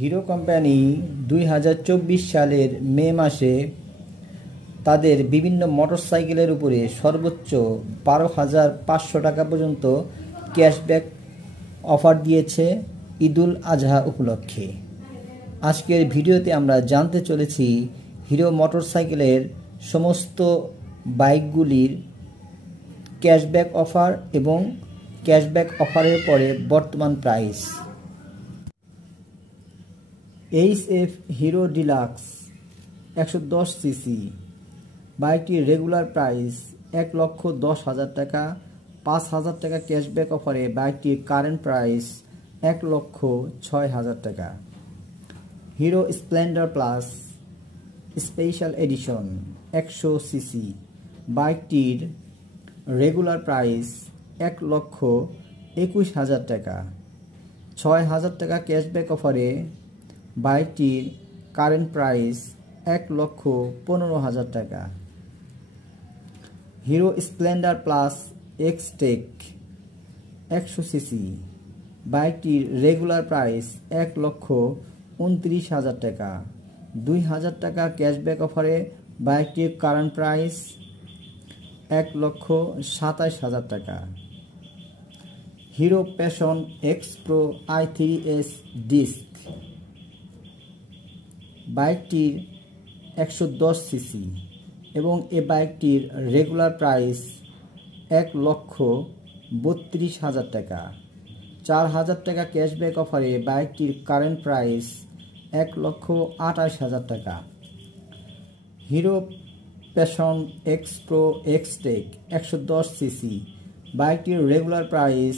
Hero company 2024 সালের মে মাসে তাদের বিভিন্ন মোটরসাইকেলের উপরে সর্বোচ্চ 12,500 টাকা পর্যন্ত ক্যাশব্যাক অফার দিয়েছে ঈদুল আজহা উপলক্ষে। আজকের ভিডিওতে আমরা জানতে চলেছি হিরো মোটরসাইকেলের সমস্ত বাইকগুলির ক্যাশব্যাক অফার এবং ক্যাশব্যাক অফারের পরে বর্তমান price. HF hero deluxe 110 CC বাইকটির রেগুলার প্রাইস 1,10,000 টাকা। 5,000 টাকা ক্যাশব্যাক অফারে বাইকটির কারেন্ট প্রাইস 1,06,000 টাকা। Hero Splendor plus special edition 100 CC বাইকটির রেগুলার প্রাইস 1,21,000 টাকা। 6,000 টাকা ক্যাশব্যাক অফারে বাইকটির কারেন্ট প্রাইস 1,15,000 টাকা। Hero Splendor plus Xtec 100 CC বাইকটির রেগুলার প্রাইস 1,29,000 টাকা। 2,000 টাকা ক্যাশব্যাক অফারে বাইকটির কারেন্ট প্রাইস 1,27,000 টাকা। Hero Passion X Pro i3s disc বাইকটির 110 সিসি এবং এ বাইকটির রেগুলার প্রাইস 1,32,000 টাকা। 4,000 টাকা ক্যাশব্যাক অফারে বাইকটির কারেন্ট প্রাইস 1,28,000 টাকা। Hero Passion X pro Xtec 110 CC বাইকটির রেগুলার প্রাইস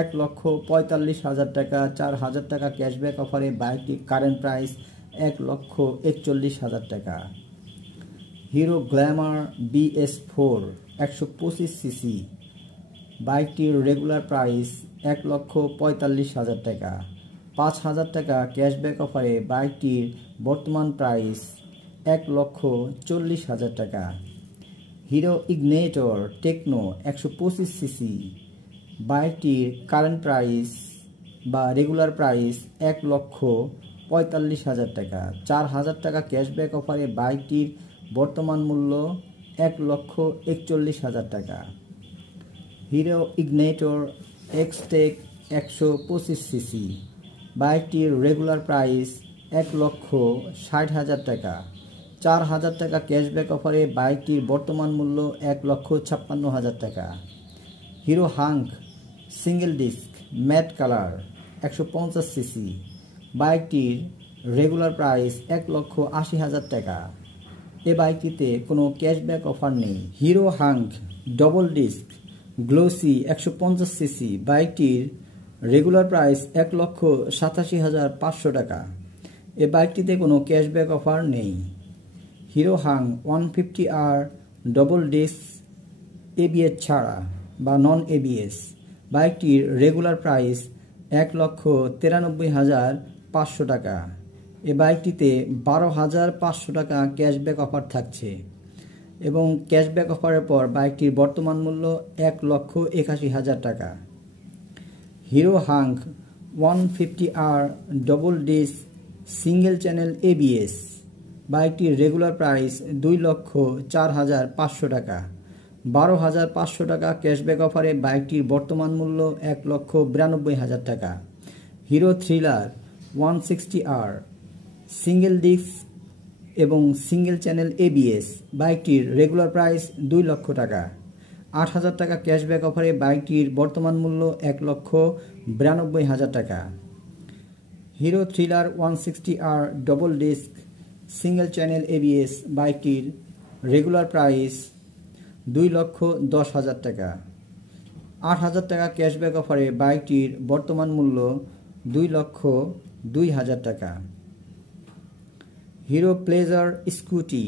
1,45,000 টাকা। 4,000 টাকা ক্যাশব্যাক অফারে বাইকটির কারেন্ট প্রাইস 1,41,000 টাকা। হিরো গ্ল্যামার BS4 125 সিসি বাইকটির রেগুলার প্রাইস 1,45,000 টাকা। 5,000 টাকা ক্যাশব্যাক অফারে বাইকটির বর্তমান প্রাইস 1,40,000 টাকা। হিরো ইগনেটর টেকনো 125 সিসি বাইকটির কারেন্ট প্রাইস বা রেগুলার প্রাইস 1,45,000 টাকা। 4,000 টাকা ক্যাশব্যাক অফারে বাইকটির বর্তমান মূল্য 1,41,000 টাকা। হিরো ইগনেটর এক্সটেক 125 সিসি বাইকটির রেগুলার প্রাইস 1,60,000 টাকা। 4,000 টাকা ক্যাশব্যাক অফারে বাইকটির বর্তমান মূল্য 1,56,000 টাকা। Hero hunk single disc matte colour 150 CC বাইকটির রেগুলার প্রাইস 1,80,000 টাকা। এ বাইকটিতে কোনো ক্যাশব্যাক অফার নেই। Hero hunk double disc glossy 150 CC বাইকটির রেগুলার প্রাইস 1,87,500 টাকা। এ বাইকটিতে কোনো ক্যাশব্যাক অফার নেই। Hero hunk 150R double disc ABS ছাড়া বা নন ABS বাইকটির রেগুলার প্রাইস 1,93,500 টাকা। এ বাইকটিতে 12,500 টাকা ক্যাশব্যাক অফার থাকছে এবং ক্যাশব্যাক অফারের পর বাইকটির বর্তমান মূল্য 1,81,000 টাকা। Hero hunk 150R double disc single channel ABS বাইকটির রেগুলার প্রাইস 2,04,500 টাকা। 12,500 টাকা ক্যাশব্যাক অফারে বাইকটির বর্তমান মূল্য 1,92,000 টাকা। Hero thriller 160R single disc এবং সিঙ্গেল চ্যানেল ABS বাইকটির রেগুলার প্রাইস 2 লক্ষ টাকা। 8,000 টাকা ক্যাশব্যাক অফারে বাইকটির বর্তমান মূল্য 1,92,000 টাকা। Hero thriller 160R double disc single channel ABS বাইকটির রেগুলার প্রাইস 2,10,000 টাকা। 8,000 টাকা ক্যাশব্যাক অফারে বাইকটির বর্তমান মূল্য 2,02,000 টাকা। হিরো প্লেজার স্কুটি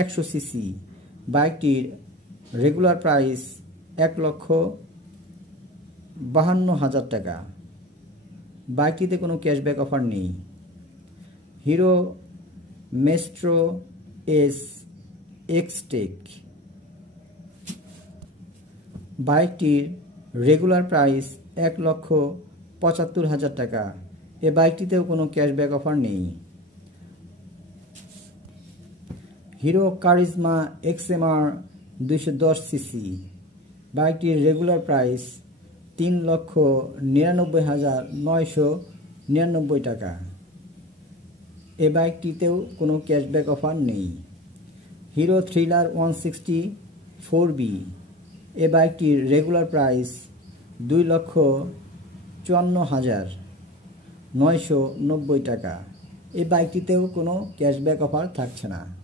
100 সিসি বাইকটির রেগুলার প্রাইস 1,52,000 টাকা। বাইকটিতে কোনো ক্যাশব্যাক অফার নেই। হিরো মেস্ট্রো এস এক্সটেক বাইকটির রেগুলার প্রাইস 1,75,000 টাকা এ বাইকটিতেও কোনো ক্যাশব্যাক অফার নেই। হিরো কারিজমা XMR 210 সিসি, বাইকটির রেগুলার প্রাইস 3,99,999 টাকা। এ বাইকটিতেও কোনো ক্যাশব্যাক অফার নেই। হিরো থ্রিলার 160 4B, এ বাইকটির রেগুলার প্রাইস 2,54,990 টাকা। এই বাইকটিতেও কোনো ক্যাশব্যাক অফার থাকছে না।